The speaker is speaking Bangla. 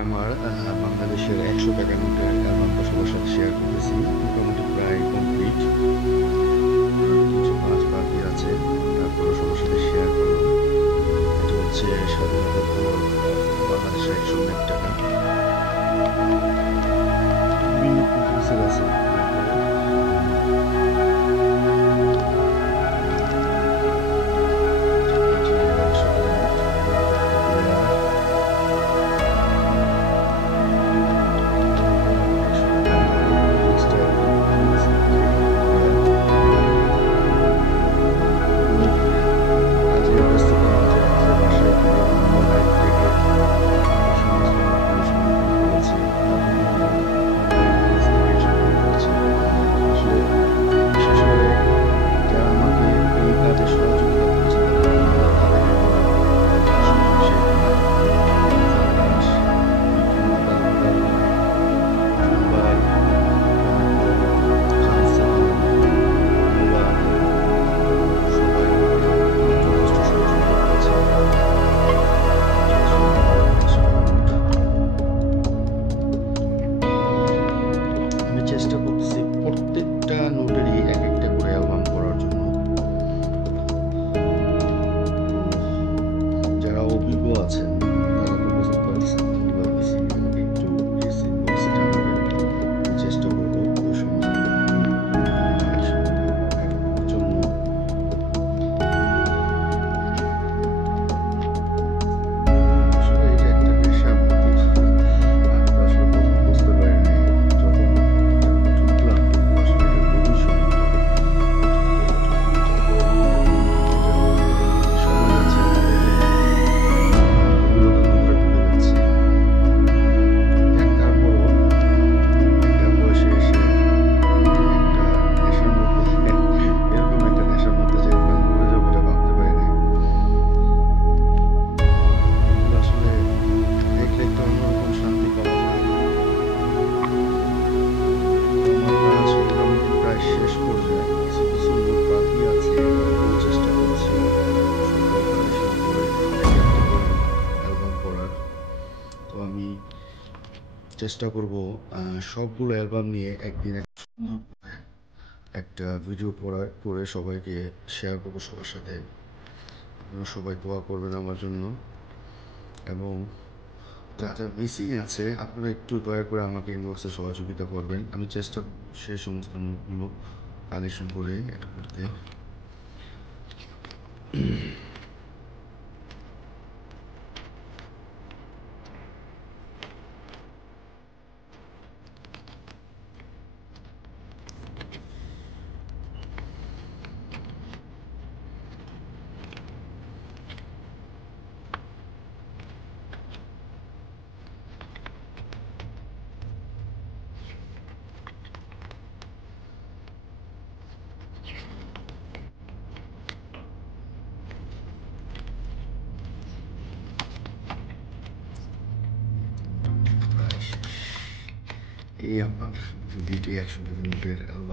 আমার বাংলাদেশের ১০০ টাকা নোটের অ্যালবামটা সবার সাথে শেয়ার করতেছি। মোটামুটি প্রায় কমপ্লিট, কিছু কাজ বাকি আছে, তারপরে সবার সাথে শেয়ার করলাম। এটা হচ্ছে স্বাধীনতার পর বাংলাদেশের ১০০ টাকা আছে। চেষ্টা করতেছি প্রত্যেকটা নোটেরই এক একটা করে অ্যালবাম করার জন্য। যারা অভিজ্ঞ আছেন তারা তো বুঝতে পারছেন কিভাবে আমাকে একটু রিসিভ বক্সে জানাবেন। চেষ্টা করবো ওই সমস্ত জন্য। আসলে এটা একটা নেশা, আমি তো আসলে প্রথম বুঝতে পারিনি যখন ঢুকলাম। আসলে এটা খুবই সময় আছে, গভীরতার মধ্যে ঢুকে যাচ্ছি। তারপরও একটা বয়সে এসে একটা নেশার মধ্যে এরকম একটা নেশার মধ্যে যে গান করে যাবো এটা ভাবতে পারিনি। আসলে দেখলে একটা অন্যরকম শান্তি পাওয়া যায়। আমার কাজ মোটামুটি প্রায় শেষ পর্যায়ে, কিছু কিছু নোট বাকি আছে, তারপরেও চেষ্টা করছি সবাই কালেকশন করে একটা করে অ্যালবাম করার। তো আমি চেষ্টা করব সবগুলো অ্যালবাম নিয়ে একদিন একটা ভিডিও করে সবাইকে শেয়ার করবো সবার সাথে। আপনারা সবাই দোয়া করবেন আমার জন্য, এবং যা যা মিসিং আছে আপনারা একটু দয়া করে আমাকে ইনবক্সে সহযোগিতা করবেন। আমি চেষ্টা সেই সমস্ত নোটগুলো কালেকশন করে এটা করতে। এই আমার ভিডিওটি ১০০ নোটের অ্যালবাম।